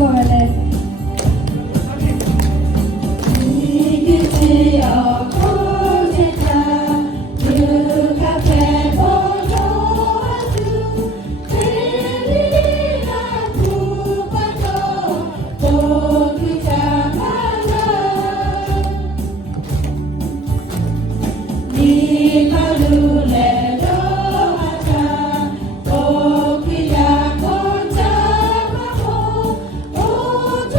Hãy subscribe cho kênh Ghiền Mì Gõ để không bỏ lỡ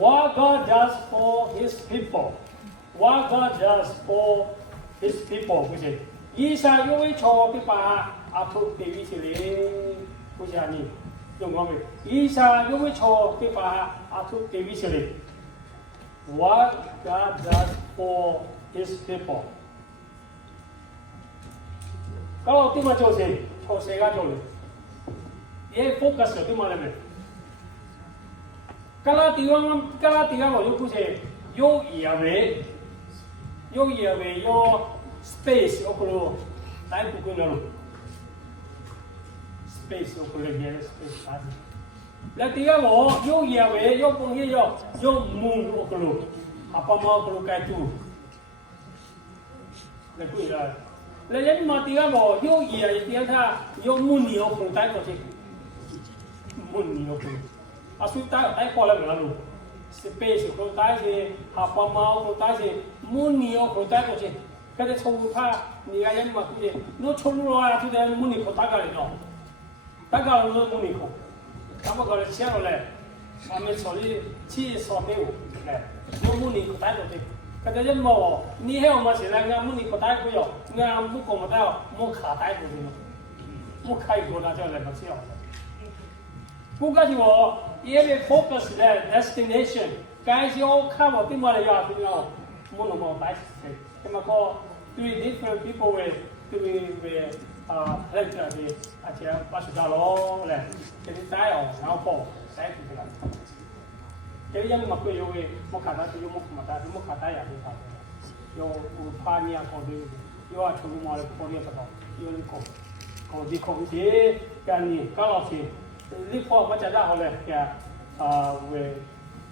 What God does for His people, what God does for His people，不是？以上因为错的把阿土地位起来，不是你用我们？以上因为错的把阿土地位起来。What God does for His people， kalau 點樣做先？錯世界做嚟，嘢 focus 點樣嚟咩？kalau tiga lo yo puse yo iabe yo space okolo tai buku lalu space okolo dia space tadi la tiga lo yo iabe yo punghi yo moon okolo apa mau okolo kai tu la kui la la jadi ma tiga lo yo iabe dia tha yo moon ni okolo tai ko sih moon ni okolo asal tak pola berlalu, space kalau tak je, apa mau kalau tak je, muni kalau tak je, kalau cakap apa ni ayam macam ni, no cakap lah tu dah muni kalau tak kalau no, tak kalau no muni kalau, apa kalau siapa le, kami sorry, cie sorry le, no muni kalau tak je, kalau je mau, ni heo macam ni, ngam muni kalau tak je, ngam buku macam mau kata je, mau kai kalau tak je le macam bukan cuma ia fokus le destination. Guys, you come up di mana ya? Tu ni, mana mau baik. Cuma kau three different people with lecture di acara pasal kalau le. Jadi saya nampak saya tu lah. Jadi yang makku yo mau kata tu yo mau kata ya tu tak. Yo upani aku di yo aku mau le Korea tu. Yo ni kau di kau ni kan ni kalau sih report macam dah oleh ya we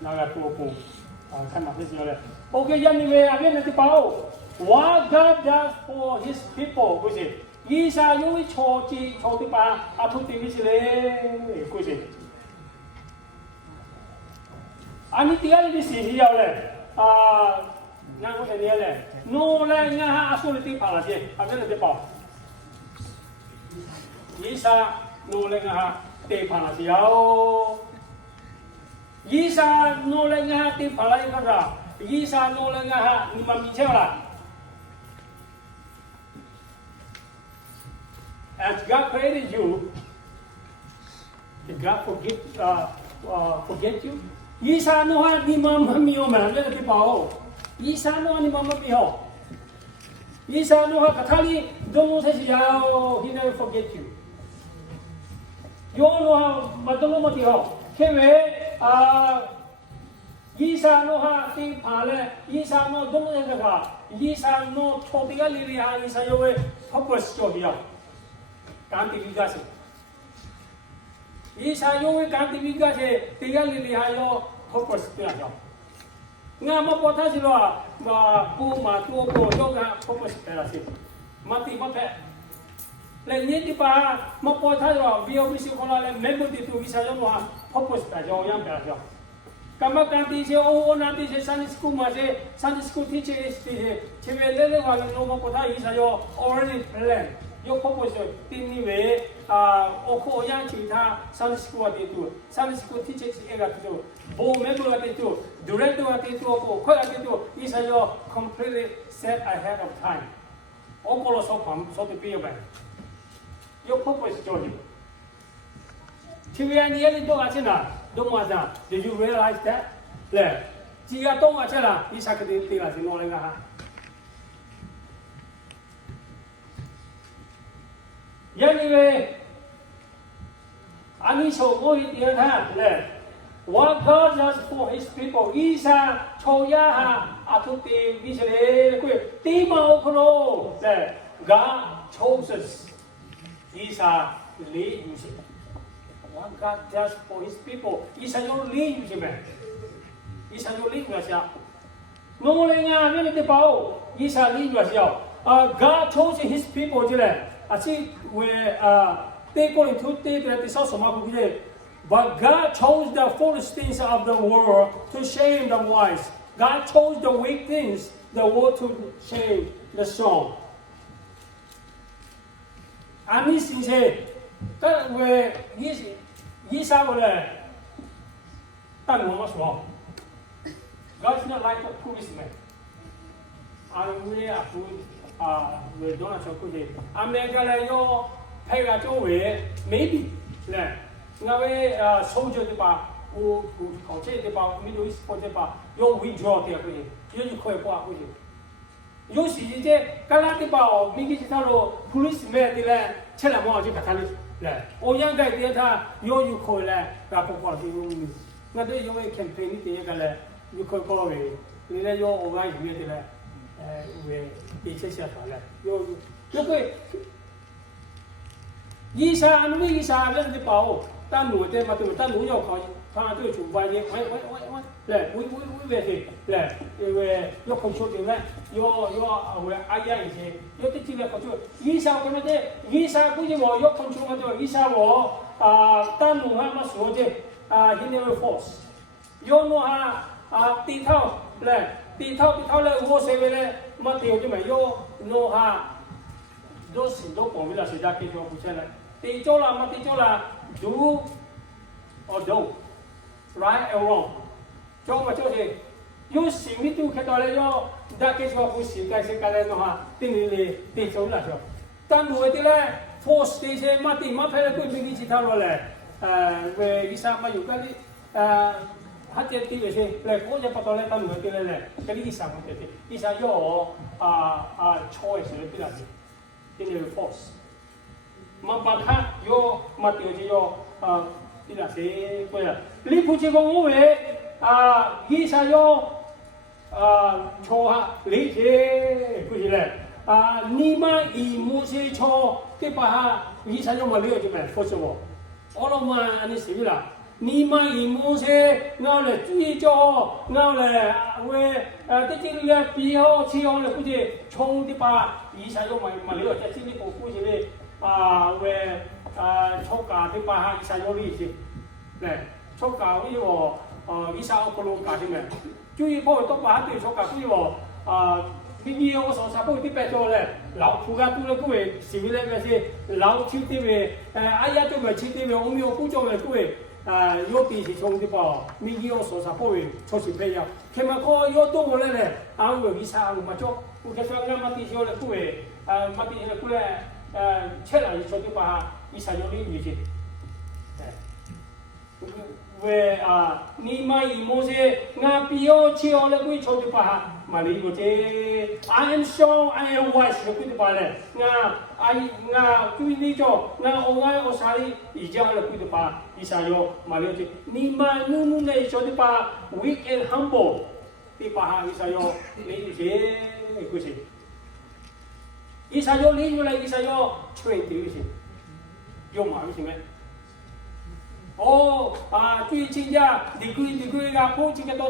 naga tuaku kan apa sih oleh. Okay, yang ni we apa nanti tahu. What God does for His people, kuisi. Isa yui choci pa atau tiwi sile, kuisi. Ani tinggal di sini oleh. Nang kuisi ni oleh. No le ngah asul ti pala sih. Apa nanti tahu. Isa no le ngah te pala siao. Isa no le ngah te pala ikara. Isa no le ngah ni mami cewala. As God created you, did God forget you? Isa no ha ni mami o man le te pao. Isa no ni mami ho. Isa no ha katali dono se siao. He never forget you. Yo no matolo mati ho kewe isa no ha ti phale isa no dong ne ka isa no thotiga li ha isa yo we focus cho biya kanti viga se isa yo we kanti viga se tiga li ha yo focus pya jo nga ma potha si lo ma ku ma tu ko yo ga focus pya se mati mate le ni ti pa mo po tha yo bio bi si ko la le member ti tu isa yo no purpose ta jo yang ba jo kama kan ti se o na ti se Sunday school ma se Sunday school teacher is ti se che me le wa no mo po tha isa yo already plan yo purpose ti ni we o ko yang chi tha Sunday school ti tu Sunday school teacher is e ga tu bo member ti tu director ti tu ko ko ti tu isa yo completely set ahead of time o ko lo so ti pi yo ba your purpose journey. Chiviani do achina, do maza. Did you realize that? Le. 几个动啊去了，一下肯定对了，是弄那个哈。因为安尼说我一点看嘞。What God does for His people, Isa choya ha atuti bisele kue tima okolo. God chose us. Isa lead you. What God does for His people, Isa yo lead you me. Isa yo lead you siya. Nongolenga ni te pao. Isa lead you siya. God chose His people jile. Asi we te ko into te te sa soma ko jile. But God chose the foolish things of the world to shame the wise. God chose the weak things, the world to shame the strong. Ami sinse, that we Isa wole, tan mo maswa. God's not like a policeman. And we are we don't have to put it. America le yo pay la jo we maybe. Ngawe soldier di ba, u khẩu chế di ba, Middle East di ba, yo withdraw dia ko ni, yo ni khoi kwa ko ni. Yo si je kala di ba, mi ki ta lo police me di le, che la mo ji ka ta li le. O yang dai dia tha, yo yu khoi le, ka ko kwa di yo ni. Nga de yo we campaign ni de ka le, yu khoi ko we, ni le yo o ga yu di le, we di che sia ta le. Yo ko Isa anu Isa le di ba o. 但奴的嘛，对，但奴要考，他对主关键，喂，来，喂，来，因为要控制的来，要为阿爷一些，要对这个控制，以上我们的，以上估计我要控制我的，以上我但奴哈嘛说的现在force，要奴哈地头来，地头来，我这边来，嘛地就没有，奴哈，都是都保密了，谁家给就不起来，地走了嘛，地走了。 Do or don't, right or wrong. Cho mà cho thì, yo xin mi tu khi đó là yo đã cái số phụ xin cái sự cái này nó ha, tin đi tin số là sao. Tam nuôi thì là force thì sẽ mà thì mà phải là કોઈ mình chỉ thao rồi là, về visa mà dùng cái hát tiền thì về sẽ là có những bắt đầu là tam nuôi thì là cái visa mà thì visa yo choice thì là gì, tin là force. Mà bắt ha yo mà tiêu thì yo thì là thế coi là lý phụ chỉ có ngũ về visa yo cho ha lý thế cái gì này ni mà ý mua xe cho cái bà ha visa yo mà liều chứ mà first of all, all mà anh xem là ni mà ý mua xe ngao là truy cho ngao là về cái gì là biểu chi ông là cái gì trong cái bà visa yo mà liều cái gì cũng cái gì này về cho cả thì bà hai sao đi chứ, này cho cả cái gì sao có luôn cả thì mẹ, chú ý bao nhiêu bà hai cho cả cái gì cái nhiều cái số sao bao nhiêu bé cho này, lão phụ gia tu là cái gì, xí này cái gì, lão chịu thì về, ai ya cho mẹ chịu thì về, ông nhiều cũng cho mẹ cái gì,有比起从的吧，没有说啥不会出去培养，他们可有多过来呢，我为啥我们做，我看说俺们地球的不会，嘛地球的过来。 切了说的把一下就领进去，为你买一毛钱，俺必要吃好了贵说的把嘛领过去。I am strong, I am wise 的贵的把嘞，俺注意你做，我啥哩一家的贵的把一下就嘛领去。你买努的说的把 weak and humble 的把一下就领进去，过去。 一下要领出来，一下要吹丢些，有嘛有什么？最近呀，你个不这个多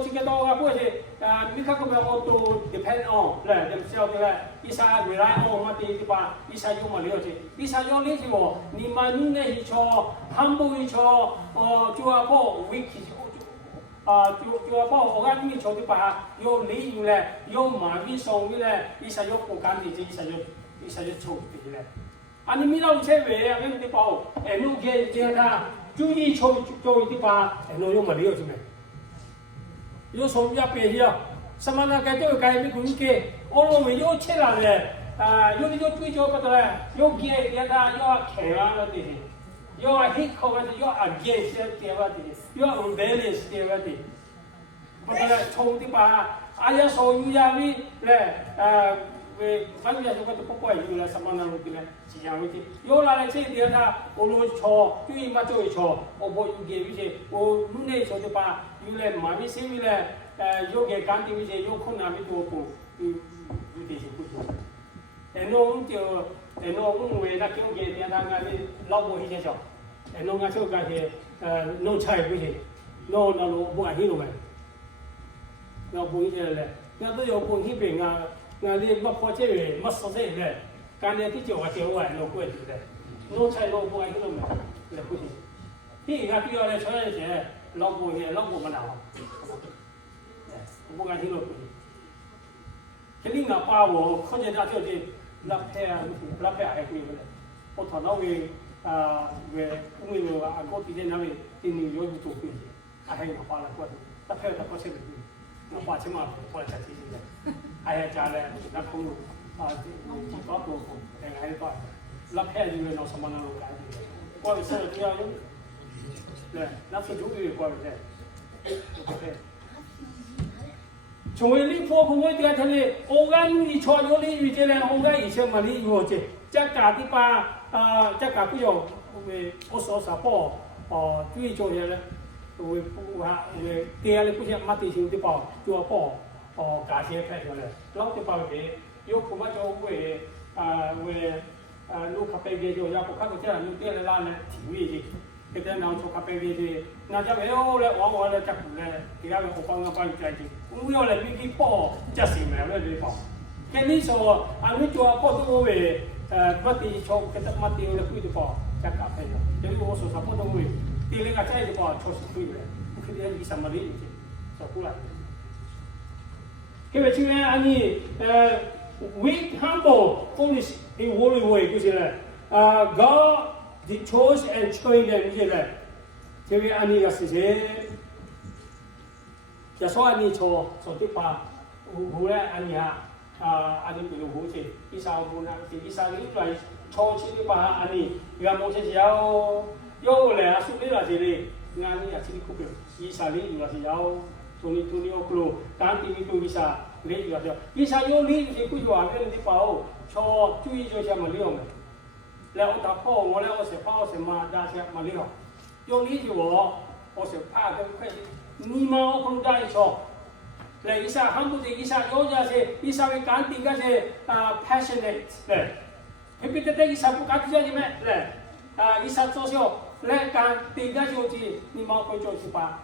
不是你看个不要我都 depend on 来，你晓得来，一下 rely on 嘛的吧，一下有嘛了解，一下要了解我，你嘛你那一撮，humble一撮，就要跑 weak 就要跑，我讲你撮的吧，有理由嘞，有嘛你送的嘞，一下要不干的，一下就。 一下就抽起来，你没到车位啊，跟你包，弄给他注意抽一点吧，弄用么理由是没？有手要别的，什么那个都该没可以给，我们有车了嘞，有的就追求不到嘞，有给他要看啊那的，要 hit 口的，要 against 的的，要 balance 的的。不过嘞，冲的吧，哎呀，所有呀咪嘞，反正就个都不怪有了什么那路的嘞，是这样的。有啦嘞，这点他我路错，对嘛就会错，我不有给有些，我路内说的吧，有嘞嘛咪些咪嘞，有给干的有些，有困难咪多不，有这些不错。弄就弄为那叫给点他那里老婆一些少，弄个就个是弄菜不行，弄那路不爱去弄的，那不一些嘞，那都有不一边啊。那你不破这个，不实在的，干的比较啊就外弄贵的，弄菜弄不爱去弄的，那不行。你看比较来穿一些，老婆不拿，不爱去弄不行。肯定那把我看见他就是拉片还贵的，我头脑为因为我阿哥之前那位在纽约做贵的，还有那把那个拉片他不吃的贵，那把起码过来才吃的。还有家嘞，那公路几高多，还有个拉片就是那什么那种感觉，过来吃了主要用，对，那是主要过来的，对。从你破空我点他哩，我讲你错有你遇见嘞，我讲以前嘛你遇见，这家的吧这家不要我说啥包最重要嘞，为第二嘞不像马地球的包就要包价钱开出来，老的包的有恐怕就为路卡贝的就要不看到这样有点来呢体位的。给他拿出咖啡的，那家没有嘞，我来加苦嘞，其他的我帮他解决。我要来比包，这是没有的包。跟你说，你做包都会不地错，给他马地的贵的包加咖啡的，因为我说啥包都会，地那个菜的包确实贵的，不可能20-30的一斤，做不来。因为这边你weak humble foolish 的我认为就是嘞God the chose and train them 这嘞，这边安尼个事情，就说安尼错的话，我嘞安尼安尼比如好些，伊三五那伊三个来错的话安尼，原某些时候有嘞啊，属于那些嘞，安尼也是股票，伊三哩有那是有，从你我讲，当地你做伊三，你有那是，伊三有你是贵话跟你包，错注意就什么用的。แล้วตาพ่อ我แล้ว我是พ่อ是嘛大些嘛了，用你就我是怕跟快你嘛我可能在说，来一下很多的一下有些是一下会感定个是passionate 来，特别的一下不感觉什么来一下做小来感定个就是你嘛会做是吧？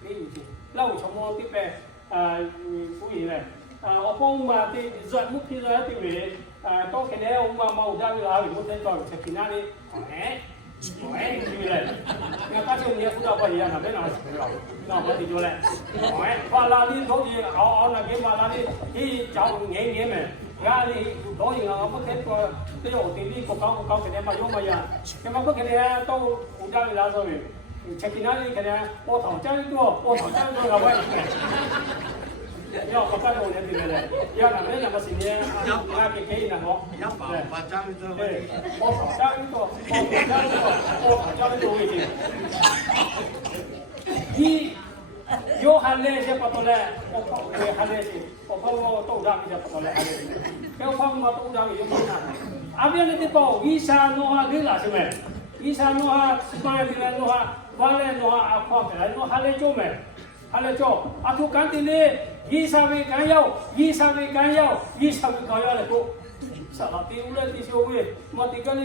你有些，那我从我这边所以呢我帮嘛的热目标的对不？当前咧，我冇家去拿，我睇到食其他啲，對咧，我加上你輔導班嘢，係咪嗱食咗？嗱我哋做咧，話嗱你好似我嗱幾話嗱你走嘢咩？而家你當然我不聽過，即係我哋呢個講其他乜嘢乜嘢，咁啊不其他都冇家去拿所以，食其他啲其他我頭真多，我頭真多係咪？要我干我年纪嘞，要哪边那么些年，给那个，对，我好家一个，我好家一个位置。你有喊那些不多嘞，我跑会喊那些，我跑我都让那些不多嘞喊那些，我跑我都让有困难。阿边那地方，一山路哈你哪去没？一山路哈，马来路哈，马来路哈，阿宽来路哈来做没？哈来做，阿土干地嘞。20位干药嚟講，實啦，屌咧啲小妹，我哋嗰啲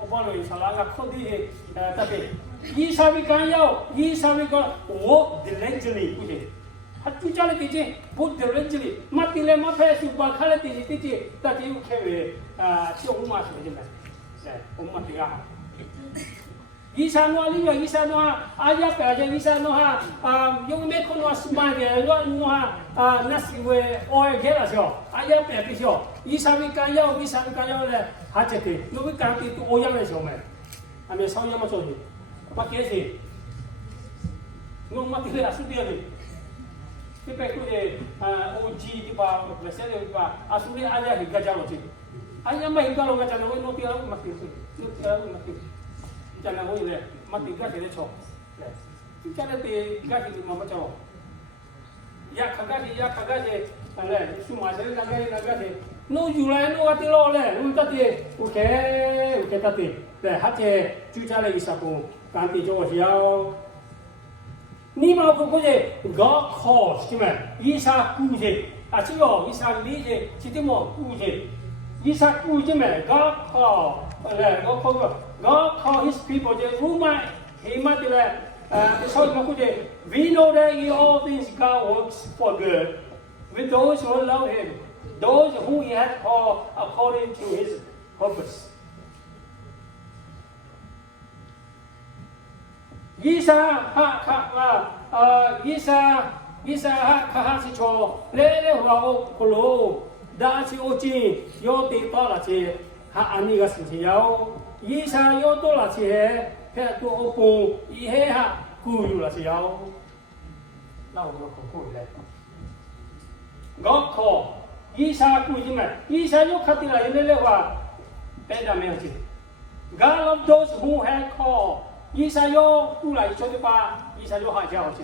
我幫你實啦個嗰啲特別20位干藥，20位個我diligently 不行，他就叫你啲不diligently，乜啲咧乜拍書包看咧啲，但係要開為小五碼水啫咩？我乜啲啊？Isa no aja aja isa no yung me kono asmanya no nasi we oil gela sio aja pe sio isa mi kaya le hajete no mi kan ti oyang le sio me ame sao yang ma so ni pa ke si no ma ti le asu dia ni ti pe ku de OG di ba presele di ba asu ni aja higa jalo ti aja ma higa lo ga jalo no ti ala ma ti no ti ala ma ti jangan boleh mati gak jadi cok, jangan ti gak jadi mama cok, 呀，看看去呀，看看去，嘞，数码车那个去，弄有来弄个地咯嘞，弄到地，OK 到地，嘞，哈些就家嘞一啥工，干地做事要。你嘛不过是golf course 是咪？伊啥古啫？啊，只個伊啥理啫？是啲麼古啫？伊啥古啫咪？golf course，咧golf course his people 啫，rumah hemat咧，所以我講啫 ，we know that in all things God works for good with those who love Him, those whom He has called according to His purpose。伊莎哈是错，嘞话我可罗，但是我知有地多了些，哈安尼个事情有，伊莎有多了些，偏多我帮，伊嘿哈古有了些有，那我可古嘞，我靠，伊莎古什么？伊莎有看到了，嘞话，别的没有事。God of those who have called。伊莎有古来说的吧，伊莎有下叫去，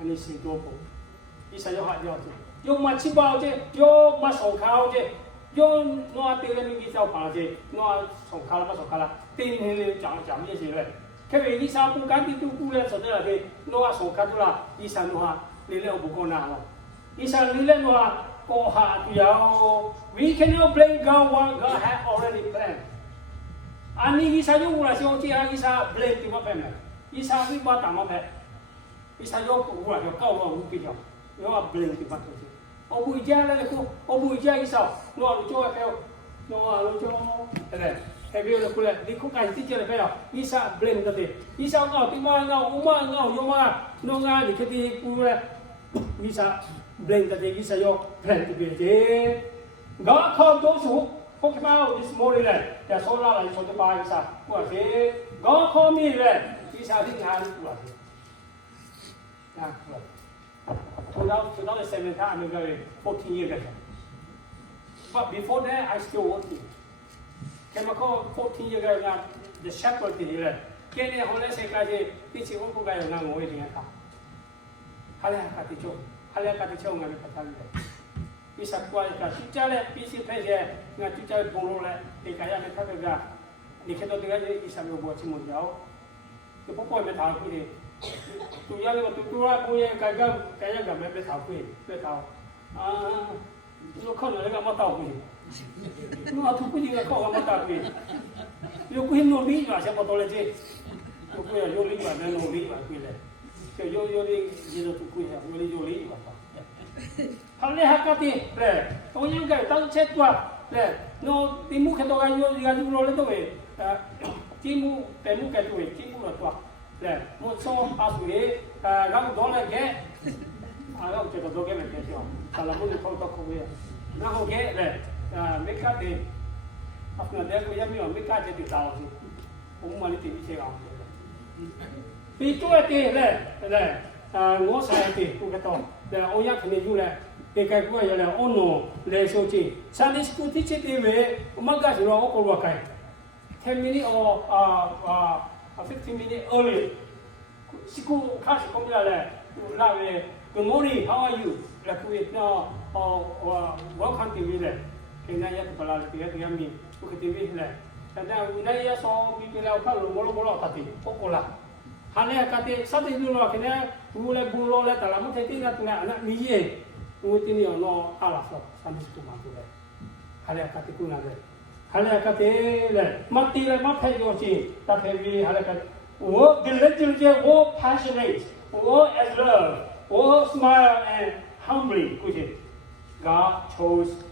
安尼是多步，伊莎有下叫去，用马七包去，用马手铐去，用拿丢了咪咪走跑去，拿手铐了马手铐了，顶天讲咩事嘞？特别伊莎不干的都古来说的了去，拿手铐住了，伊莎拿你了不过难了，伊莎你了拿过下就要 ，we cannot blame God what God had already planned。Ani isa yung wala siya kasi isa blame di ba pem isa ri ba tama pe isa yo ku wala yo kau lo ku yo yo blame di ba to si o bu ja la ko o bu ja isa no lo cho pe no lo cho ele he bi lo ku le di ku kai ti je le pe yo isa blame to ti isa ngao ti ma ngao uma ngao yo ma no nga di ke ti ku le isa blame to ti isa yo plan ti be je ga kho do su Talk about this morning that the solar light for the bar is up. What is God call me that? He's having hand. Yeah, 2007 I'm very 14 years ago. But before that, I still working. Chemical 14 years ago, the shepherd did it. Get a whole essay, this is what I am waiting at. Halakaticho, and Isa kuat ka cuca le pisi peje nga cuca bolo le di kaya me thak ga ni kheto diga je isa me bo chimu jao to popo me tha ku ni tu ya le tu ra ku ye kaya ga me be tha ku be tha no khon le ga ma tao ku no tu ku ni ga kho ga ma ta ku yo ku no li ba se po to le je yo ku ya yo li ba ne no li ba ku le yo li je tu ku ya yo li ba Hal ni hakati le, kau yang kau tahu cek tua le, no timu kita orang yo juga dulu le tu timu temu kita tu timu le tua le, mo so asu le, kau dole ke, kau cakap dole ke macam tu, kalau mo kau tak kau ya, nah kau ke le, mereka de, apa dia kau yang ni mereka jadi tahu tu, umum ni timu cakap. Itu le, ngô sai thì cũng cái to, để ông nhắc thì như là cái của anh là ông nô lệ số chi, sáng đi school teacher thì về, mà cái gì đó ông có lo cái, 10 minutes or 15 minutes early, school class cũng là về good morning, how are you, là cứ việc nó welcome to me là, cái này là phải là cái mình, cái TV là, thành ra này là so mình là phải lo cái gì, ông có là Hanya kata satu dulu lah kena mulai bulo lah dalam masa itu nak anak miye, mungkin ni ono alas lah sampai situ mampu lah. Hanya kata kuna lah, hanya kata lah mati lah mati joci, tapi hanya kata, oh diligent je, oh passionate, oh as love, oh smile and humbly, kucing. God chose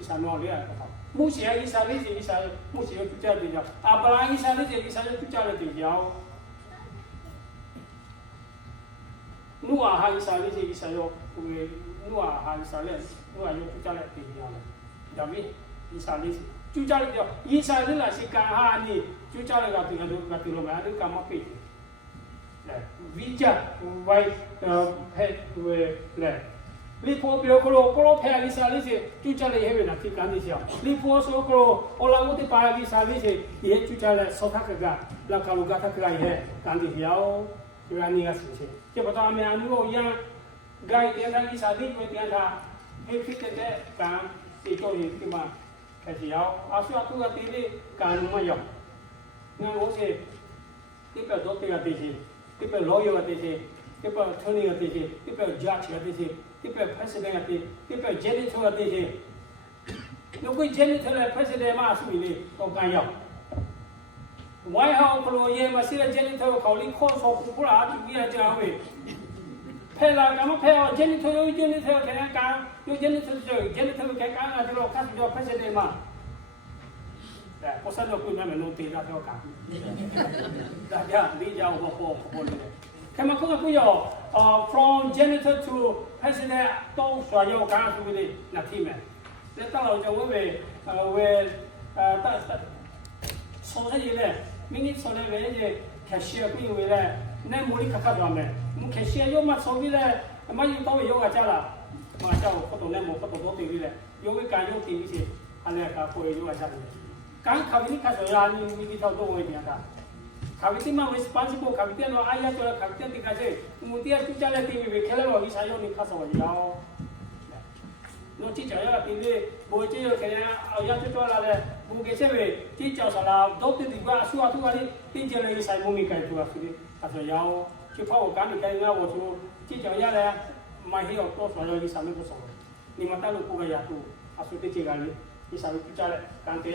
bisa nolak kata. Musia isa ni je isa musia tu jadi dia. Apalagi isa ni je isa tu jadi dia. Nuah hari sari je saya nuah hari sari nuah yo cuca le tinggal jadi isali cuca le dia isali lah si kah ni cuca le gati lo mai ada kamu pi le vija vai pet we le lipo bio kalau pay isali je cuca le hewe nak tikan ni sia lipo so kalau orang mesti pay isali je ye cuca le sotak ga la kalau gata ga ye kan dia Berani kasih. Siapa tahu ame anu yang guy 点他伊啥地方点他，he fit 的干，伊做伊什么，开始要，阿说阿做个地里干么样？那我是，这边做这个地些，这边lawyer 个地些，这边attorney 个地些，这边judge 个地些，这边 president 个地，这边 janitor 个地些。如果 janitor 来 president 嘛，属于哩都干要。White House 可能也嘛，现在 janitor 考虑ข้อสอบผู้หลาจุดนี้จะเอาไปเพลาการมาเพลา janitor 有 janitor แค่การ有 janitor 就 janitor แค่การ啊，就看就 president 嘛。哎，我上次规门弄对那条干，大家理解我的。他们可能不要from janitor to president 都需要干什么的那体面。那到了就我为说这些嘞，明年说的为这开销不因为嘞，那没里看看装的，我开销要么说的嘞，嘛有到位有个家了，嘛叫不懂那么不懂多对的嘞，有个干有对些，还来看会有个家的。刚考虑开始呀，你头多一点的，考虑嘛 responsible 考虑点咯，哎呀，做考虑点这个这，目的就家来对为开了咯，你才有你开始要。我只叫要对的，不只要可能要去做了嘞，不给些为只叫啥啦，都对的话，说话都话的，只叫来晒木米盖做啊，是的，他说要去跑我赶你盖那我就只叫要嘞，买些要多少要你上面不少，你们大陆不个呀都，他说的这个哩。伊啥物比较嘞？讲的，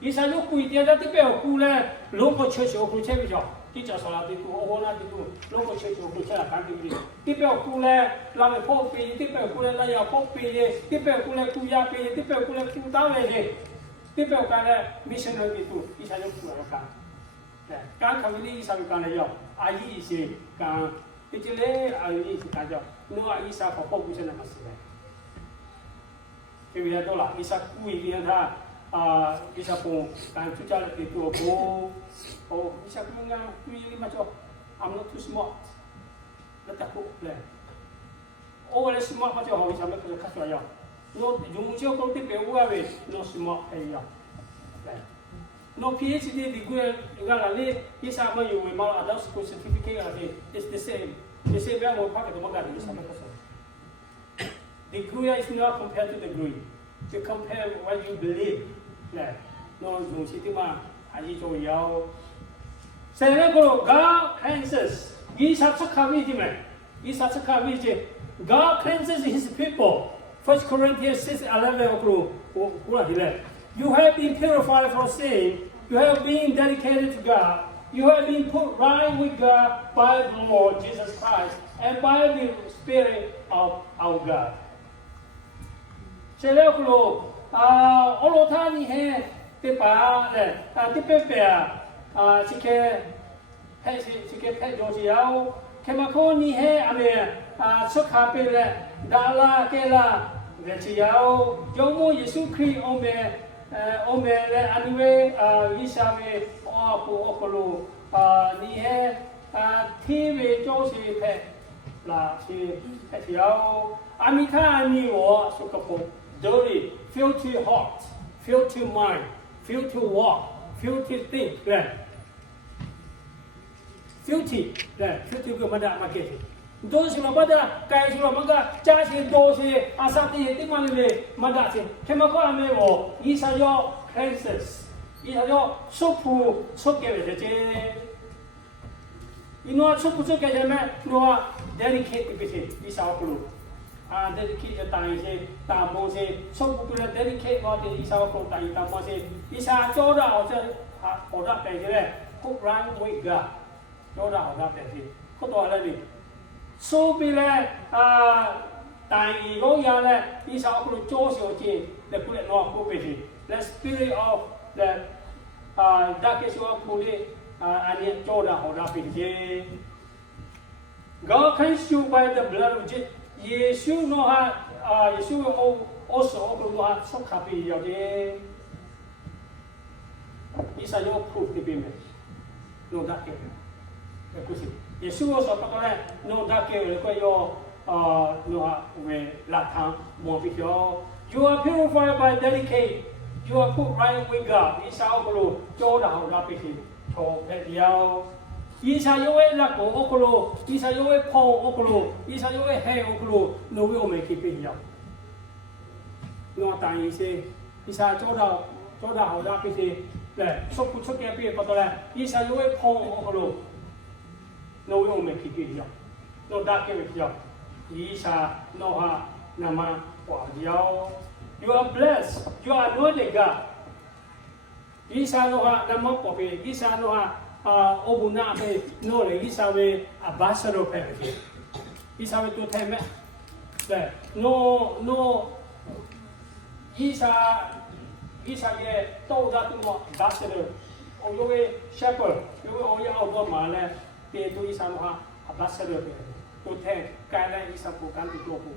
伊啥有贵点的，这边贵嘞，如果吃小贵吃不着，你叫啥啦？这都我那这都，如果吃小贵吃啦，讲对不对？这边贵嘞，那么破费，这边贵嘞，那要破费的，这边贵嘞，贵呀费，这边贵嘞，贵到位的，这边讲嘞，没什么的都，伊啥有贵了讲，哎，讲他们的伊啥物讲嘞要，阿姨是讲，这个嘞阿姨是讲叫，侬阿姨啥可破不是那么事嘞。这边多了，一下故意的他一下碰，但出家了的多不，一下故意故意的嘛叫 I'm not too smart， 那他不嘞，我来 smart 嘛叫好，一下没可能看出来呀，我用小工的别无啊喂，no smart 哎呀，对，no PhD degree， 你看那里一下没有为嘛，adult school certificate 啊的 ，it's the same，the same 样我拍给他们干的，一下没可能。Degree is not compared to the degree. You compare what you believe. 来，那用些的嘛，还是重要。现在个 God cleanses， 伊啥出卡位的没？伊啥出卡位的 ？God cleanses His people. 1 Corinthians 6:11 我来的。You have been purified from sin. You have been dedicated to God. You have been put right with God by the Lord Jesus Christ and by the Spirit of our God. 现在个罗俄罗斯你还对吧？嘞这边边这个配就是要，他们讲你还阿咩出咖啡嘞，达拉给啦，就是要有么耶稣基督我们嘞安慰以下面我个罗你还体位就是配啦是要阿米他你我说个不。Dirty, filthy heart, filthy mind, filthy walk, filthy think, 对 filthy, 对 filthy 个么的嘛给，都是什么么的，该什么么个，加些多些，啥的地方里么的些，他们讲没有，伊啥要 cleanses， 伊啥要出铺出给的这，伊诺出铺出给什么，诺 dedicate 这些，伊啥不如。dedicate 就当一些当某些，说不出来 dedicate 我的一些个当一当某些，一些做的好像好的东西嘞 ，put right with God， 做的好的东西，好多了哩，手边嘞当一个样嘞，一些个做小钱，来不来拿不别去 ，the spirit of the 那个说不哩安尼做的好的东西 ，God cleanses you by the blood of Jesus。耶稣诺哈耶稣我所说诺哈说咖啡要的，伊啥有 proof 的边面，诺达给，不是耶稣我所说的诺达给那个有诺哈为拉汤莫比较 ，You are purified by dedicate, you are put right with God， 伊啥个路做得好那必须错不了。伊啥有位那个乌克罗，伊啥有位泡乌克罗，伊啥有位黑乌克罗，那位我们去比较。我但意思，伊啥做到好大比些，嘞，说不出嘅比不到嘞，伊啥有位泡乌克罗，那位我们去比较，那大嘅比较，伊啥那哈那么话要 ，you are blessed, you are anointed God。Isa no ha nama pope, isa no ha obuna pe no le isa we ambassador pe ke. Isa we to teme. Le no isa ke to da tu mo ambassador. O yo we shepherd, yo we o ya o do ma le pe to isa no ha ambassador pe. To te kai le isa ko kan ti to ko.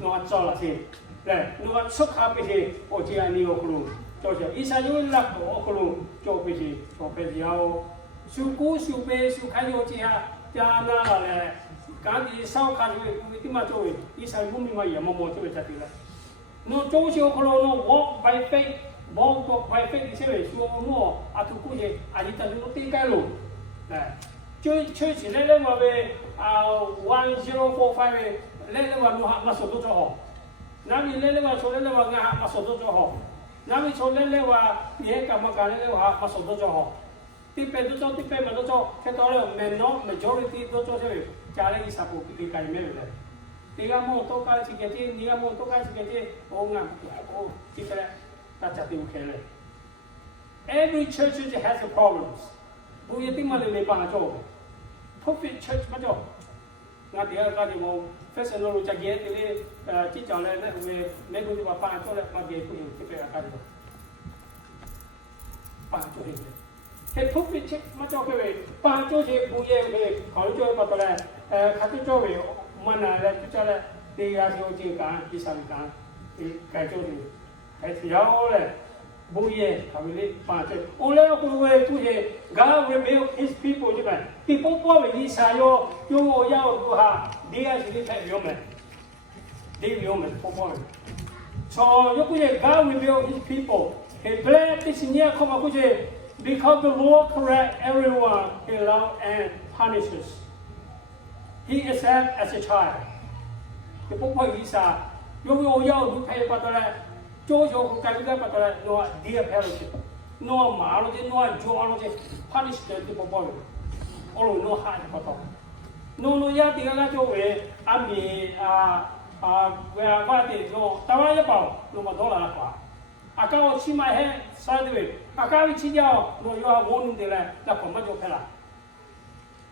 No ha cho la si. Le no ha suk ha pe ke o ji ani o ko. 就是伊啥有那个可能做不起，做不了。修古修白修开有这下，加那了嘞，刚你少看就点嘛做？伊啥不明白也么就会在对了。侬做修可能侬 walk by faith，walk by faith 啲些说我啊，都估计啊，你等侬点解路？哎，最前咧话呗1045咧话侬下手都做好，那你咧话说咧话下手都做好。 那你从那话，你喺咁嘅咧話，我數到咗好，啲病都做，啲病咪都做，睇到咧majority都做出嚟，家咧20部你計咩嚟？你而家冇多加自己啲，你而家冇多加自己啲，我啱我知嘅咧，大家都 OK 咧。Every church has a problems， 每一啲乜你幫做 ，perfect church 乜做？我哋冇。 First no lucha gye tele chi chale ne we me ko ba pa to le ma ge ku yu ti pe ka ri pa to ri ke thuk pi chek ma cho ke we pa cho je bu ye ke khol cho ma to le kha tu cho we ma na le tu cha le te ya so ji ka ki sa ka e ka cho ni ai ti ya o le bu ye ka we le pa che o le ko we tu je God reveal his people ji ba ti po po we ni sa yo o ya o bu ha They actually take women. They women for women. So you could God reveal his people. He blessed this year come up because the Lord correct everyone he loves and punishes. He accepts as a child. The book of Isa, you will yell to pay for the Jojo who can get for the no dear parents. No marriage, no joy, punish the people. All no hard for them. No, ya tiga la cho we ami we ba de no tawa ya pa no ma do la kwa aka o chi ma he sa de we aka wi chi jao no yo ha won de la la ko ma jo phe la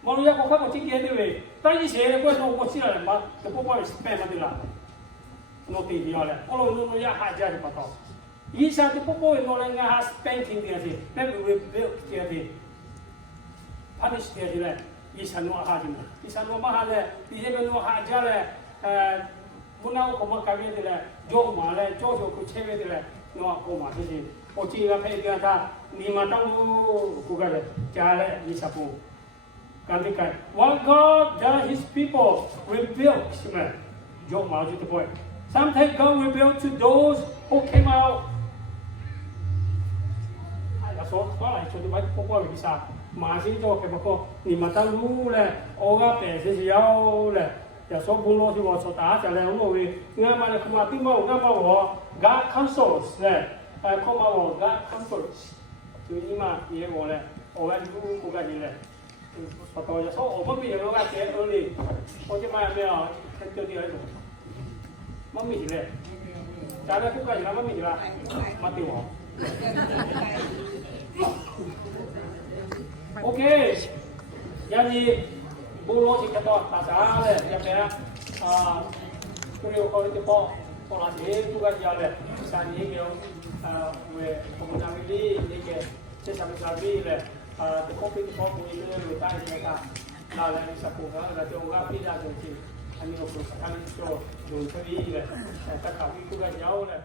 mo ya ko kha ko chi ge de we ta ji se le ko no ko chi la ma de po pa spe ma de la no ti bi ya le o lo no ya ha ja de pa to yi sa de po po no la nga ha spanking de se ne we de punish de le Isa no ahadin. Isa no mahale. Isa no ahajale. Muna ko makabi dile. Jo male. Jo ko chebe dile. No ko ma dile. Ochi ga phe dia tha. Ni ma tang ko ga le. Jale isa po. Kandi kai. What God does his people reveal. Jo ma ji the boy. Sometimes God revealed to those who came out. Ai so lại cho tôi bắt có qua vì sao mà xin cho cái bao ni mà ta lu le ô ga bè sẽ giàu le ya so bu lo thì vào so ta trả lại ông rồi nghe mà không mà tin mau nghe mà họ God counsels le không mà họ God counsels chứ nhưng mà ये वो le ô ga lu cô ga gì le bắt đầu ya so ô mà bây giờ nó ga cái ơi đi ô chứ mà bây giờ cái tiêu đi ấy rồi mà mình gì le trả lại cô ga gì là mà mình gì là mà tiêu họ ok giờ gì bu lo thì cái đó ta trảเลยgiờ này tôi yêu cầu cái bộ còn là gì tôi cái giờ này sáng nay kiểu về công tác đi đi cái sẽ làm sao đi này cái công việc của tôi là người ta như thế nào là mình sẽ cố gắng là cho cácพี่ra được thì anh em cũng sẽ làm cho đủ thứ gì này tất cả những cái nhau này